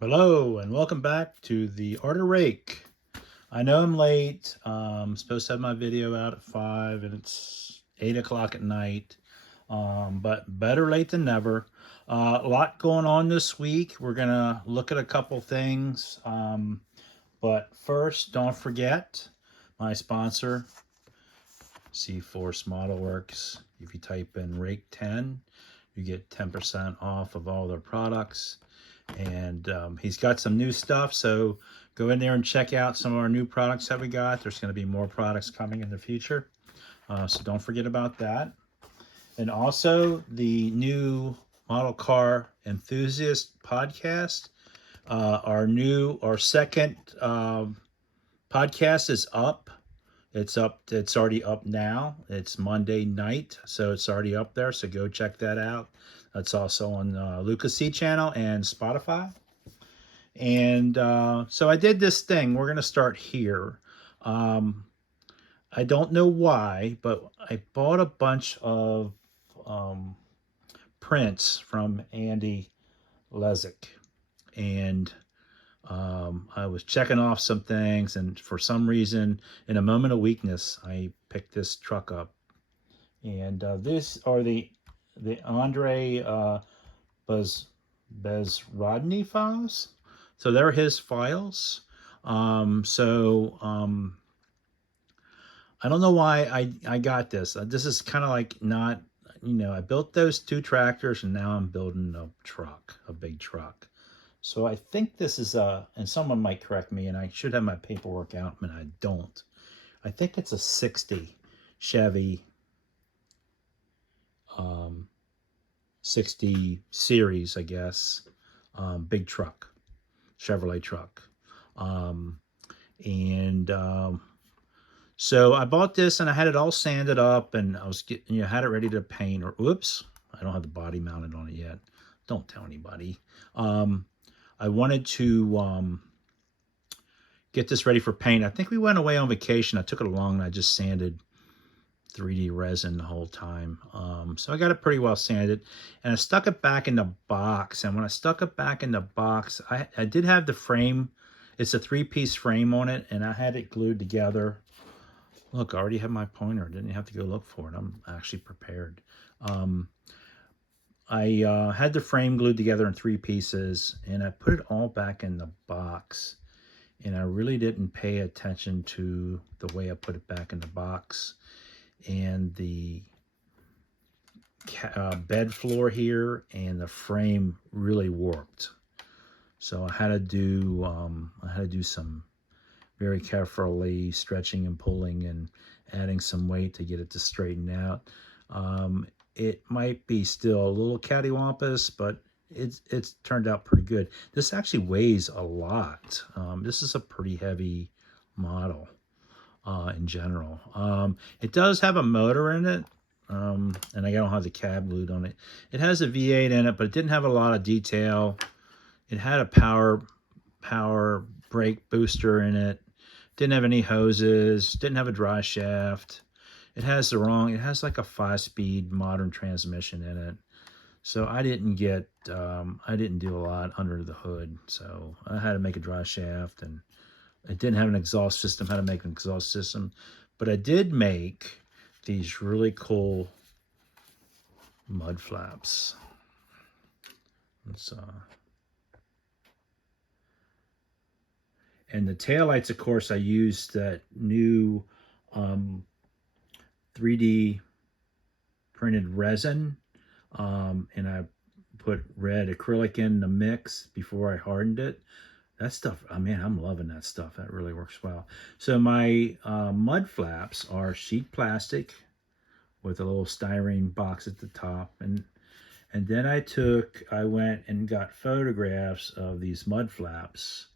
Hello and welcome back to the Art of Rake. I know I'm late. I'm supposed to have my video out at 5 and it's 8 o'clock at night. But better late than never. A lot going on this week. We're going to look at a couple things. But first, don't forget my sponsor, Zforce Modelworx. If you type in Rake 10, you get 10% off of all their products. And he's got some new stuff, so go in there and check out some of our new products that we got. There's going to be more products coming in the future, so don't forget about that. And also the new Model Car Enthusiast podcast. Our second podcast is up. It's already up now. It's Monday night, so it's already up there, so go check that out. That's also on Lucas C channel and Spotify. And so I did this thing. We're going to start here. I don't know why, but I bought a bunch of prints from Andy Lezick. And I was checking off some things, and for some reason, in a moment of weakness, I picked this truck up. And these are the Andre Bezrodny files. So they're his files. I don't know why I got this. This is kind of like not, I built those two tractors and now I'm building a truck, a big truck. So I think this is and someone might correct me, and I should have my paperwork out, and I don't. I think it's a 60 Chevy 60 series, I guess, big truck, Chevrolet truck. So I bought this and I had it all sanded up, and I was had it ready to paint. Or oops, I don't have the body mounted on it yet. Don't tell anybody. I wanted to get this ready for paint. I think we went away on vacation. I took it along and I just sanded 3D resin the whole time. So I got it pretty well sanded, and I stuck it back in the box. And when I stuck it back in the box, I did have the frame. It's a 3-piece frame on it, and I had it glued together. Look, I already have my pointer. Didn't have to go look for it. I'm actually prepared. I had the frame glued together in 3 pieces, and I put it all back in the box. And I really didn't pay attention to the way I put it back in the box. And the bed floor here and the frame really warped. So I had to do some very carefully stretching and pulling and adding some weight to get it to straighten out. It might be still a little cattywampus, but it's turned out pretty good. This actually weighs a lot. This is a pretty heavy model in general. It does have a motor in it, and I don't have the cab glued on it. It has a V8 in it, but it didn't have a lot of detail. It had a power brake booster in it. Didn't have any hoses. Didn't have a dry shaft. It has like a 5-speed modern transmission in it. So I didn't do a lot under the hood. So I had to make a dry shaft, and it didn't have an exhaust system. How to make an exhaust system. But I did make these really cool mud flaps. And the taillights, of course, I used that new 3D printed resin, and I put red acrylic in the mix before I hardened it. That stuff, oh man, I'm loving that stuff. That really works well. So my mud flaps are sheet plastic with a little styrene box at the top, and then I went and got photographs of these mud flaps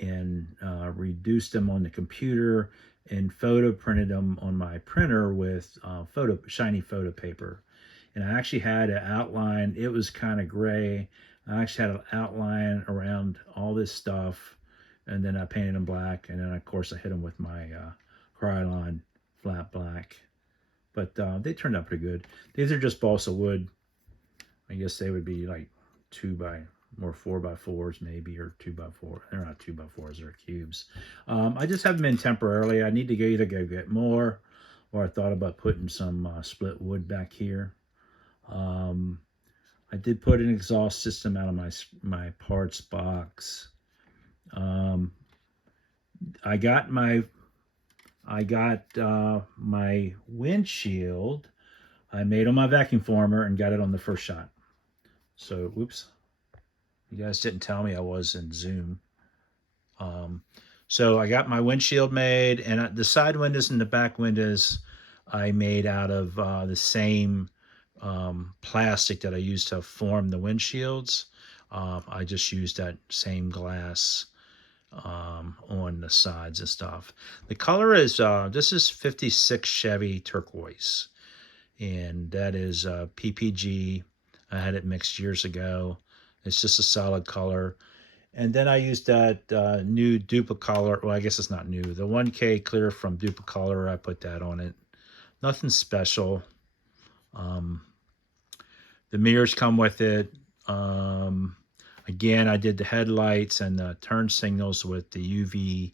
and reduced them on the computer and photo printed them on my printer with shiny photo paper. And I actually had an outline. It was kind of gray. I actually had an outline around all this stuff, and then I painted them black, and then of course I hit them with my Krylon flat black. But they turned out pretty good. These are just balsa wood. I guess they would be like 2 by more 4x4s maybe, or 2x4. They're not 2x4s, they're cubes. I just have them in temporarily. I need to either go get more, or I thought about putting some split wood back here. I did put an exhaust system out of my parts box. I got my windshield. I made on my vacuum former and got it on the first shot. So, whoops. You guys didn't tell me I was in Zoom. So I got my windshield made, and the side windows and the back windows I made out of the same plastic that I used to form the windshields. I just used that same glass on the sides and stuff. The color is, this is 56 Chevy turquoise, and that is PPG. I had it mixed years ago. It's just a solid color. And then I used that new Duplicolor. Well, I guess it's not new. The 1K clear from Duplicolor. I put that on it. Nothing special. The mirrors come with it. Again, I did the headlights and the turn signals with the UV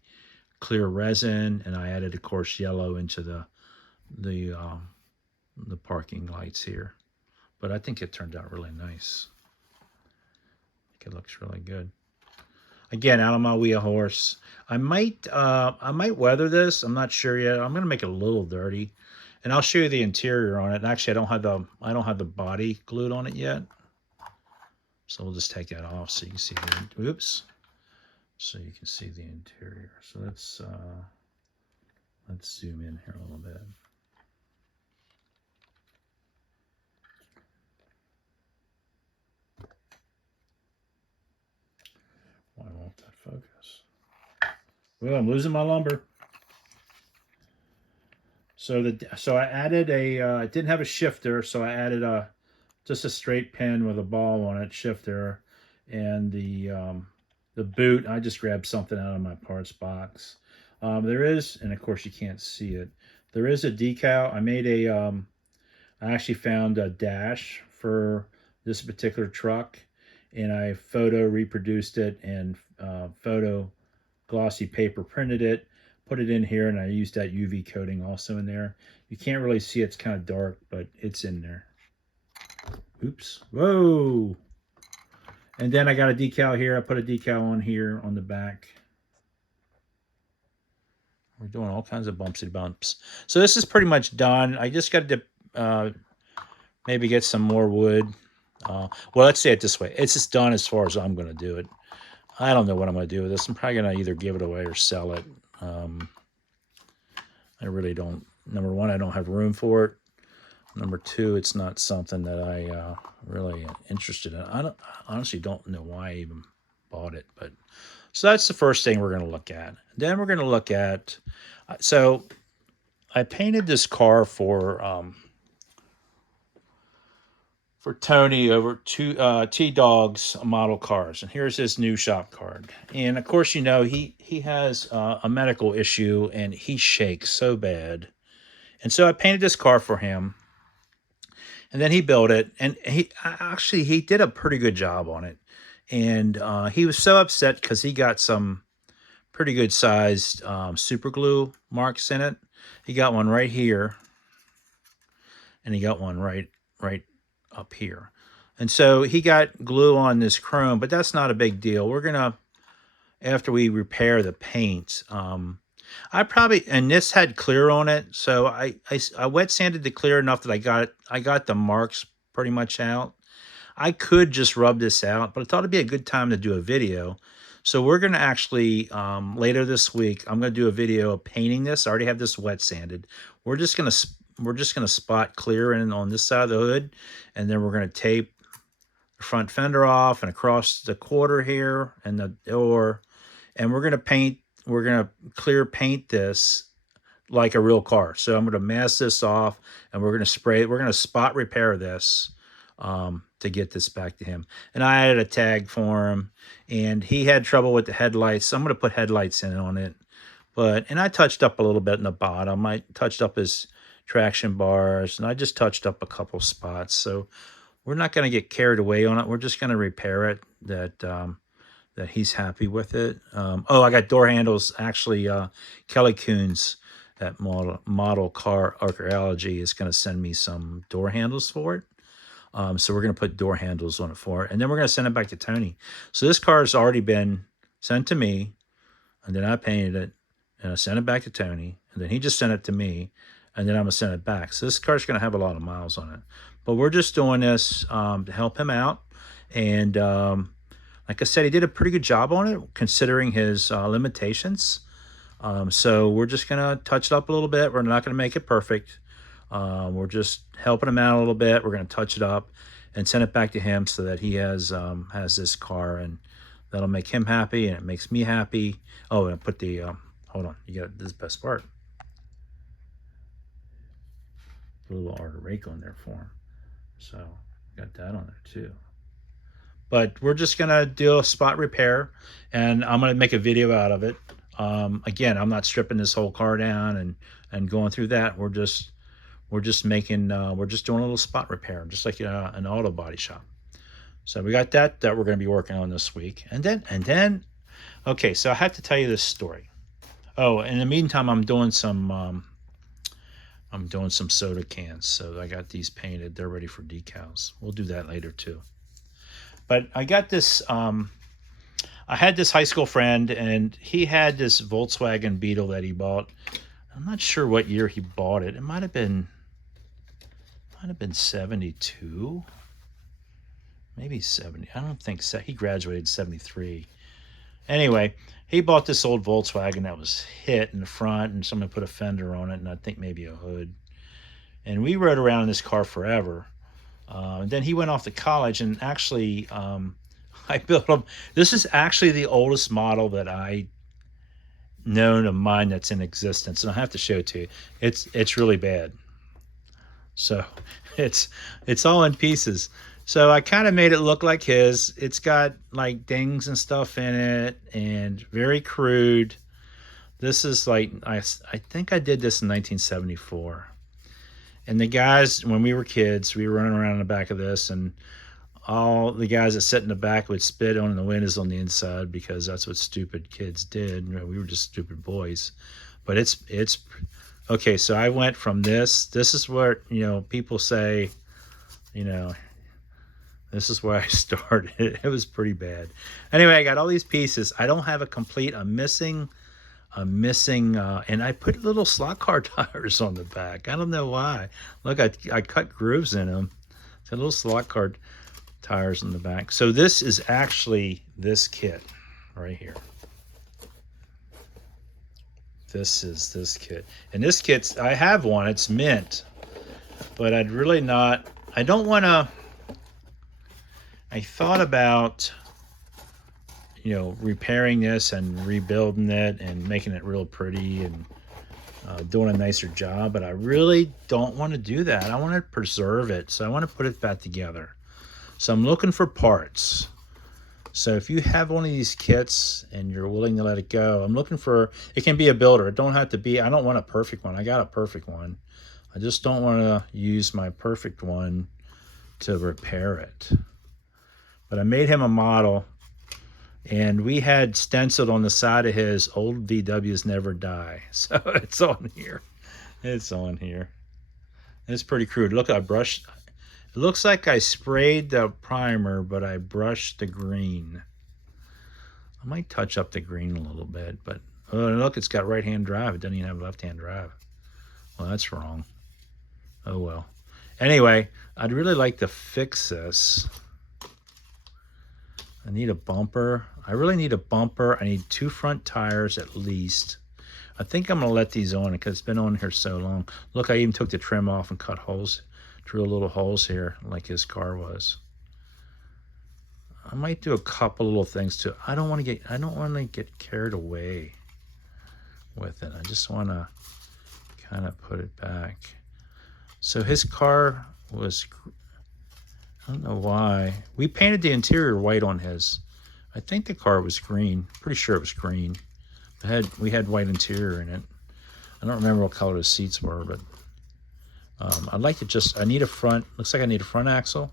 clear resin, and I added, of course, yellow into the parking lights here. But I think it turned out really nice. I think it looks really good. Again, out of my wheel horse. I might weather this. I'm not sure yet. I'm gonna make it a little dirty, and I'll show you the interior on it. And actually, I don't have the body glued on it yet, so we'll just take that off so you can see the. Oops. So you can see the interior. So let's zoom in here a little bit. Why won't that focus? Well, I'm losing my lumber. So I added I didn't have a shifter, so I added just a straight pin with a ball on it, shifter, and the boot. I just grabbed something out of my parts box. There is, and of course you can't see it. There is a decal. I actually found a dash for this particular truck, and I photo reproduced it and photo glossy paper printed it, put it in here, and I used that UV coating also in there. You can't really see it, it's kind of dark, but it's in there. Oops. Whoa. And then I got a decal here. I put a decal on here on the back. We're doing all kinds of bumpsy bumps. So this is pretty much done. I just got to maybe get some more wood. Well, let's say it this way. It's just done as far as I'm going to do it. I don't know what I'm going to do with this. I'm probably going to either give it away or sell it. I really don't. Number one, I don't have room for it. Number two, it's not something that I really interested in. I honestly don't know why I even bought it. But so that's the first thing we're going to look at. Then we're going to look at. So I painted this car for Tony over to T-Dogs Model Cars, and here's his new shop card. And of course, you know he has a medical issue, and he shakes so bad. And so I painted this car for him. And then he built it, and he did a pretty good job on it. And he was so upset because he got some pretty good sized super glue marks in it. He got one right here, and he got one right up here. And so he got glue on this chrome, but that's not a big deal. We're gonna, after we repair the paint, and this had clear on it, so I wet sanded the clear enough that I got the marks pretty much out. I could just rub this out, but I thought it'd be a good time to do a video. So we're gonna actually later this week, I'm gonna do a video of painting this. I already have this wet sanded. We're just gonna spot clear in on this side of the hood, and then we're gonna tape the front fender off and across the quarter here and the door, and we're gonna clear paint this like a real car. So I'm gonna mask this off, and we're gonna spot repair this to get this back to him. And I added a tag for him, and he had trouble with the headlights, so I'm gonna put headlights in on it. And I touched up a little bit in the bottom. I touched up his traction bars, and I just touched up a couple spots. So we're not going to get carried away on it. We're just going to repair it that he's happy with it. Oh, I got door handles. Actually, Kelly Coons at Model Car Archaeology is going to send me some door handles for it. So we're going to put door handles on it for it. And then we're going to send it back to Tony. So this car has already been sent to me. And then I painted it. And I sent it back to Tony. And then he just sent it to me. And then I'm going to send it back. So this car's going to have a lot of miles on it. But we're just doing this to help him out. And like I said, he did a pretty good job on it, considering his limitations. So we're just going to touch it up a little bit. We're not going to make it perfect. We're just helping him out a little bit. We're going to touch it up and send it back to him so that he has this car, and that'll make him happy, and it makes me happy. Oh, and I put the, hold on, you got this best part. Put a little art of rake on there for him. So got that on there too. But we're just going to do a spot repair, and I'm going to make a video out of it. Again, I'm not stripping this whole car down and going through that. We're just making, we're just doing a little spot repair, just like an auto body shop. So we got that we're going to be working on this week. And then, okay, so I have to tell you this story. Oh, in the meantime, I'm doing some soda cans. So I got these painted. They're ready for decals. We'll do that later too. But I got this, I had this high school friend, and he had this Volkswagen Beetle that he bought. I'm not sure what year he bought it. It might have been 72, maybe 70. I don't think so. He graduated in 73. Anyway, he bought this old Volkswagen that was hit in the front, and someone put a fender on it, and I think maybe a hood. And we rode around in this car forever. And then he went off to college, and actually, I built him. This is actually the oldest model that I known of mine that's in existence, and I have to show it to you. It's really bad. So it's all in pieces. So I kind of made it look like his. It's got like dings and stuff in it, and very crude. This is like, I think I did this in 1974. And the guys, when we were kids, we were running around in the back of this, and all the guys that sit in the back would spit on the windows on the inside, because that's what stupid kids did. We were just stupid boys. But it's okay. So I went from this. This is what, people say, this is where I started. It was pretty bad. Anyway, I got all these pieces. I don't have a complete. I'm missing, and I put little slot car tires on the back. I don't know why. Look, I cut grooves in them. It's a little slot car tires in the back. So this is actually this kit right here. This is this kit. And this kit's, I have one, it's mint. But I'd really not, I don't want to, I thought about, repairing this and rebuilding it and making it real pretty and doing a nicer job. But I really don't want to do that. I want to preserve it. So I want to put it back together. So I'm looking for parts. So if you have one of these kits and you're willing to let it go, I'm looking for, it can be a builder. It don't have to be, I don't want a perfect one. I got a perfect one. I just don't want to use my perfect one to repair it. But I made him a model, and we had stenciled on the side of his old VWs never die. So it's on here. It's on here. It's pretty crude. Look, I brushed. It looks like I sprayed the primer, but I brushed the green. I might touch up the green a little bit, but oh, look, it's got right-hand drive. It doesn't even have left-hand drive. Well, that's wrong. Oh, well. Anyway, I'd really like to fix this. I need a bumper. I really need a bumper. I need 2 front tires at least. I think I'm going to let these on because it's been on here so long. Look, I even took the trim off and cut holes. Drill little holes here like his car was. I might do a couple little things too. I don't want to get carried away with it. I just want to kind of put it back. So his car was, I don't know why. We painted the interior white on his. I think the car was green. Pretty sure it was green. We had white interior in it. I don't remember what color the seats were, but I'd like to I need a front, looks like I need a front axle.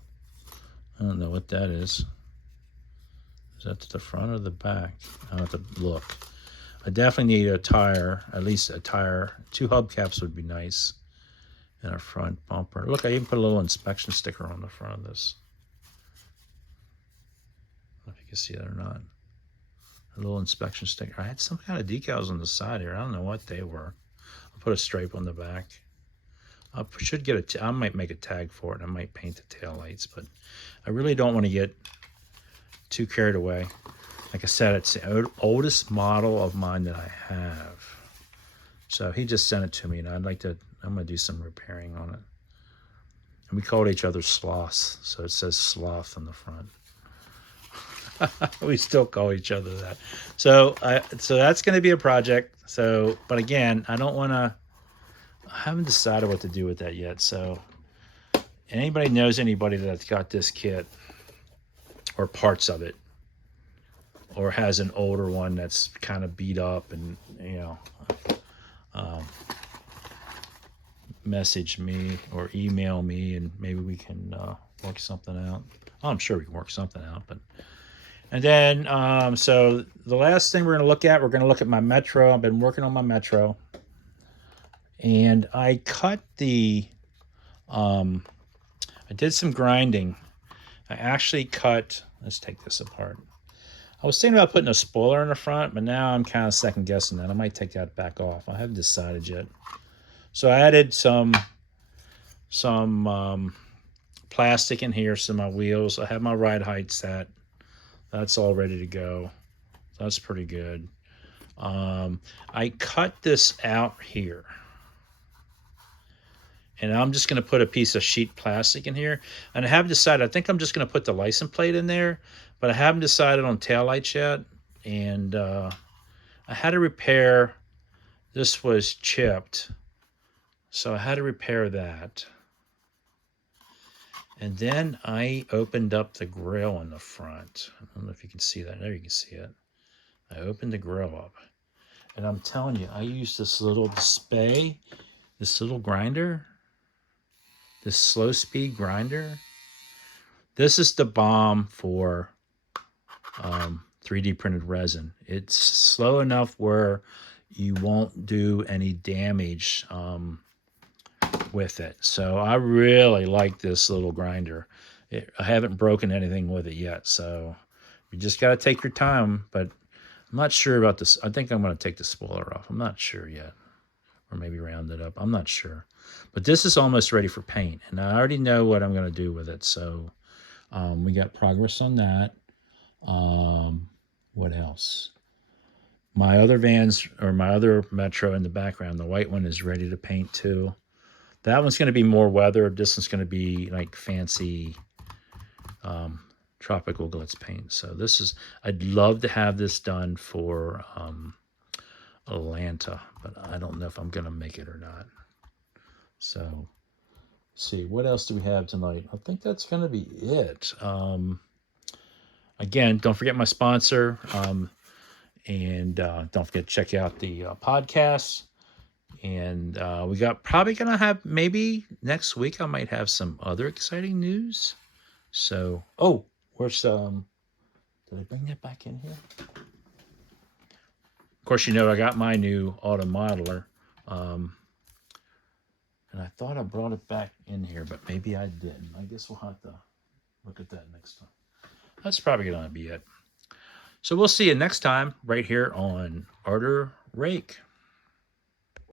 I don't know what that is. Is that to the front or the back? I'll have to look. I definitely need a tire, at least a tire. 2 hubcaps would be nice. And a front bumper. Look, I even put a little inspection sticker on the front of this. I don't know if you can see it or not. A little inspection sticker. I had some kind of decals on the side here. I don't know what they were. I'll put a stripe on the back. I should get I might make a tag for it. I might paint the taillights, but I really don't want to get too carried away. Like I said, it's the oldest model of mine that I have. So he just sent it to me, and I'm going to do some repairing on it. And we called each other sloths, so it says sloth on the front. We still call each other that. So that's going to be a project. So, but again, I haven't decided what to do with that yet. So anybody knows anybody that's got this kit or parts of it, or has an older one that's kind of beat up, and message me or email me, and maybe we can work something out. Oh, I'm sure we can work something out. And then so the last thing we're going to look at my Metro. I've been working on my Metro, and I cut I did some grinding. I actually cut, let's take this apart. I was thinking about putting a spoiler in the front, but now I'm kind of second guessing that. I might take that back off. I haven't decided yet. So I added some plastic in here, so my wheels. I have my ride height set. That's all ready to go. That's pretty good. I cut this out here, and I'm just going to put a piece of sheet plastic in here. And I haven't decided. I think I'm just going to put the license plate in there, but I haven't decided on taillights yet. And I had to repair. This was chipped, so I had to repair that. And then I opened up the grill in the front. I don't know if you can see that. There you can see it. I opened the grill up. And I'm telling you, I used this little display, this little grinder, this slow speed grinder. This is the bomb for 3D printed resin. It's slow enough where you won't do any damage with it. So I really like this little grinder. I haven't broken anything with it yet, so you just got to take your time. But I'm not sure about this. I think I'm going to take the spoiler off. I'm not sure yet, or maybe round it up. I'm not sure. But this is almost ready for paint, and I already know what I'm going to do with it. So we got progress on that. What else? My other vans, or my other Metro in the background, the white one is ready to paint too. That one's going to be more weathered. This one's going to be like fancy tropical glitz paint. So this is, I'd love to have this done for Atlanta, but I don't know if I'm going to make it or not. So, let's see, what else do we have tonight? I think that's going to be it. Again, don't forget my sponsor. And don't forget to check out the podcast. And we got probably going to have, maybe next week I might have some other exciting news. So, oh, where's, did I bring that back in here? Of course, you know, I got my new auto modeler. And I thought I brought it back in here, but maybe I didn't. I guess we'll have to look at that next time. That's probably going to be it. So we'll see you next time right here on Arter Rake.